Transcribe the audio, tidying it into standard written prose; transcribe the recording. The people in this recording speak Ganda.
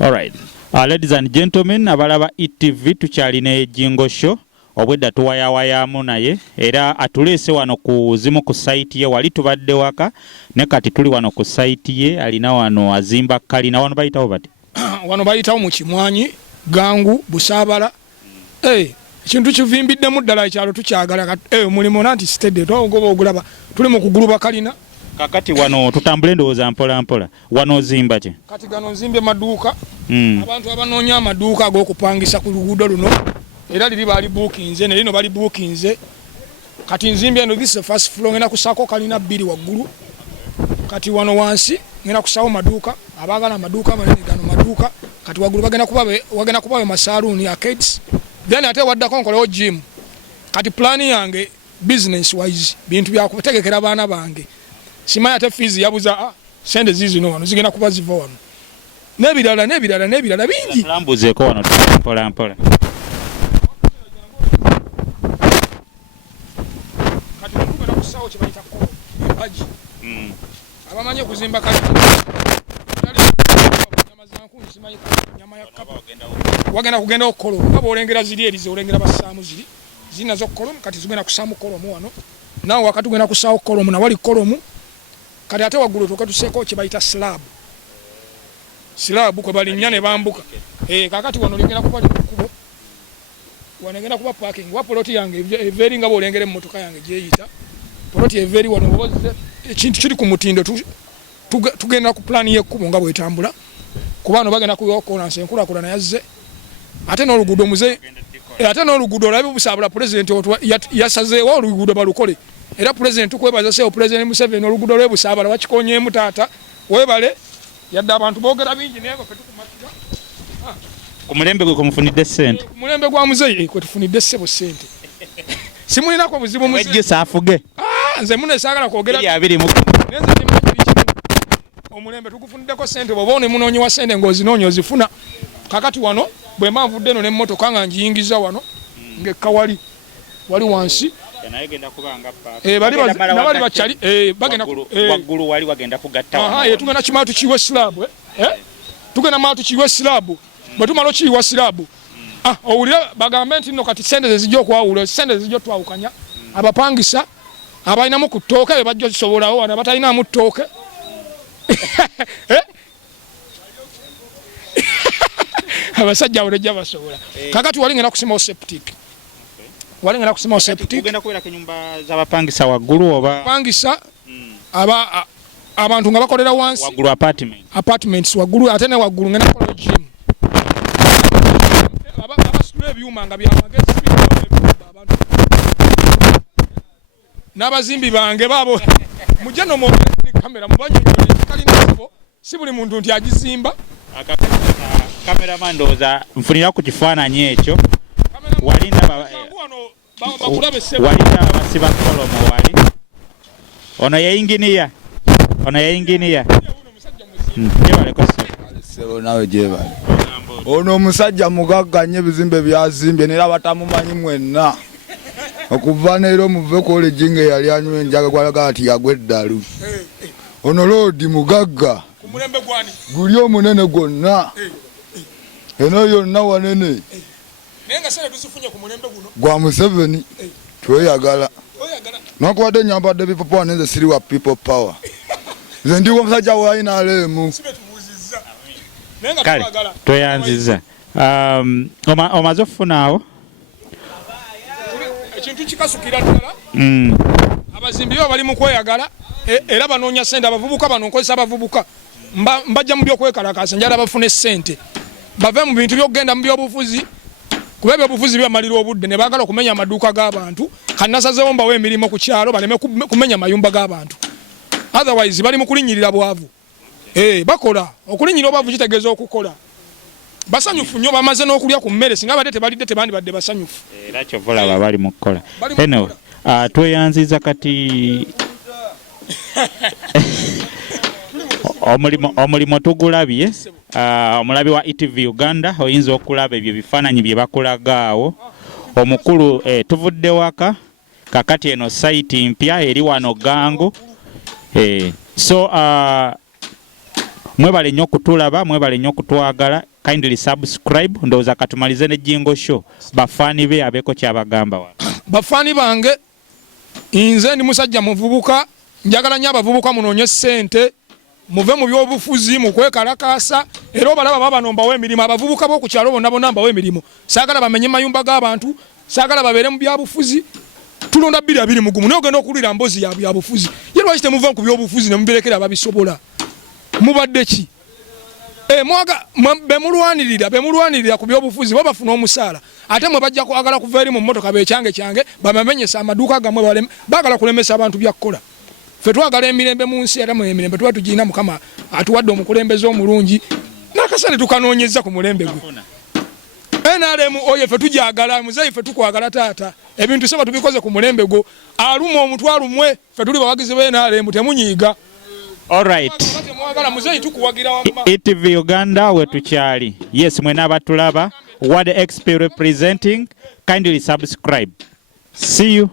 All right. Ladies and gentlemen, abalaba ETV tukyalina Jingo Sho. Obwedda tuwayawayaamu naye era atuleese wano ku zimu ku site ye wali tubadde waka ne kati tuli wano ku site ye alina wano azimba kalina wano bayitawo bati wano bayitawo mu Kimwanyi Gangu Busaabala ekintu kivimbiddemu ddala ekyalo tukyagala mulimu nanti stede twagoba ogulaba tuli mu kuguluba kalina kakati wano tutambule ndowooza mpola mpola wano ozimba ki kati gano nzimbe maduuka abantu abanoonya amaduuka ag'okupangisa ku luguudo luno era liri bali bookinze ne lino bali bookinze kati nzimbe eno this is the first floor ngena kusako kalina bbiri waggulu kati wano wansi ngena kusawo maduuka abagala amaduuka manene gano maduuka kati waggulu bagenda kubawe masaluuni arcades then ate waddako nkolewo gym kati plan yange business wise bintu byakutegekera abaana bange simanyi ate fees yabuza sente zizino wano zigenda kuba ziva wano n'ebirala bingi tulambuzeeko wano mpola mpola kusawo kibayita ko empaji abamanye kuzimba kali nyama zankunyi simanyi nyama ya kapa wagenda kugenda okolo aba olengera ziri erize olengera basaamu ziri zina zo kolo kati zigenda kusaamu kolo mu wano nawo wakati genda kusawo kolo mu na wali kolo mu kati ate waggulu tukatuseko kibayita slab kwe balinnya ne bambuka kakati wano lengera kuba kubo wanengenda kuba parking wa poloti yange very nga bolengere mmotoka yange gyeyita poloti everi wano boze ekintu kiri ku mutindo tugenda ku plan y'ekkubo nga bwetambula kubano bagenda kuyokona nsenkulakulana yazze ate n'oluguudo muze ate n'oluguudo olabe Busaabala president yasazeewo oluguudo balukole era president tukwebaza seewo president Museveni oluguudo lwe Busaabala wakikonyeemu taata webale yadde abantu boogera bingi naye fetukumatira kumulembe gwe kumufunidde ssente kumulembe gwa muzeeyi kwe tufunidde ssebo ssente simulinako buzibu muzeeyi afuuge nze mune saagala kwogera abiri mu nenze timanyiri kimu omulembe tukufuniddeko ssente bw'oba one munoonyi ssente ng'ozinoonya ozifuna kakati wano bwe manvudde eno n'emmotoka nga njiyingiza wano ng'ekka wali wansi bali bakyali waggulu wali wagenda kugatta tugenda kimala tukiwa sirabu tugenda mala tukiwa sirabu bwe tumala okiyiwa sirabu owulira bagambe nti nno kati ssente zezijja okwawula ssente zezijja otwawukanya abapangisa abalinamu ku ttooke be bajja zisobolawo wano abatalinamu ttooke abasajja awolejja basobola kakati wali ngenda kusimawo septic ugenda kubeerako ennyumba z'abapangisa waggulu oba pangisa abantu nga bakolera wansi waggulu apartments waggulu ate ne waggulu ngenda kukola gym abasitula ebyuma nga byamagezi abantu n'abazimbi bange baabo mujja nomwogere kamera mubanyonyole kalina si buli muntu nti agizimba kameraman ndowooza nfunira ku kifaananyi ekyo walinda abasiba kolomo wali ono yayinginiya jebaleko sebo nawe jebale ono omusajja mugagga nnyo ebizimbe byazimbye nera batamumanyi mwenna okuva neero muve kwole jinga yali anywa enjaga gwalaga ati yagwa eddalu ono loodi mugagga guli omunene gwonna eno yonna wanene gwa Museveni tweyagala nokubadde nyambadde people power nenze siri wa people power nze ndiwo omusajja walina alemu kale tweyanziza omaze okufunaawo ekintu kikasukira ddala abazimbi bo bali mu kweyagala era banoonya ssente abavubuka bano nkozesa abavubuka mbajja mu byokwekalakaasa njala bafune ssente bave mu bintu byokugenda mu byobufuzi kuba ebyobufuzi byamalira obudde ne baagala okumenya amaduuka g'abantu kannasazeewo mbawo emirimu ku kyalo baleme kumenya mayumba g'abantu otherwise bali mu kulinyirira bwavu bakola okulinyira obwavu kitegeeza okukola basanyufu nnyo bamaze n'okulya ku mmere singa badde tebalidde tebandibadde basanyufu era kyova olaba bali mu kukola eno tweyanziza kati omulimo tugulabye omulabi wa ETV Uganda oyinza okulaba ebyo bifaananyi bye bakulagaawo omukulu tuvudde waka kakati eno site mpya eri wano Gangu so mwebale nnyo okutulaba, mwebale nnyo okutwagala. Kindly subscribe. Ndowooza katumalize ne Jingo Sho bafaani be abeeko kyabagamba wano. Bafaani bange nze ndi musajja muvubuka, njagala nnyo abavubuka munoonye ssente, muve mu byobufuzi mukwekalakaasa era obalaba babano mbawe emirimu. Abavubuka b'oku kyalo bonna bonna mbawe emirimu. Saagala bamenye mayumba g'abantu, saagala babeere mu byabufuzi. Tulonda 2020 naye ogenda okulira mbozi ya byabufuzi. Ye lwaki temuva ku byobufuzi ne mubirekera ababisobola? Mubadde ki? Bemulwanirira ku byobufuzi bo bafuna omusaala. Ate mwe bajja kwagala kuva eri mu mmotoka bekyange bamamenyesa amaduuka gamwe baagala kulemesa abantu byakukola. Ffe twagala emirembe mu nsi era mu emirembe tuba tugirina Mukama atuwadde omukulembeze omulungi n'akasane tukanoonyeza ku mulembe gwe. NRM oye ffe tujagala, muzeeyi ffe tukwagala taata. Ebintu seba tubikoze ku mulembe gwo. Aluma omutwalo mwe ffe tuli bawagizi be NRM temunyiiga. All right. ETV Uganda wetukyali. Yes, mwena abatulaba. What XP representing. Kindly subscribe. See you.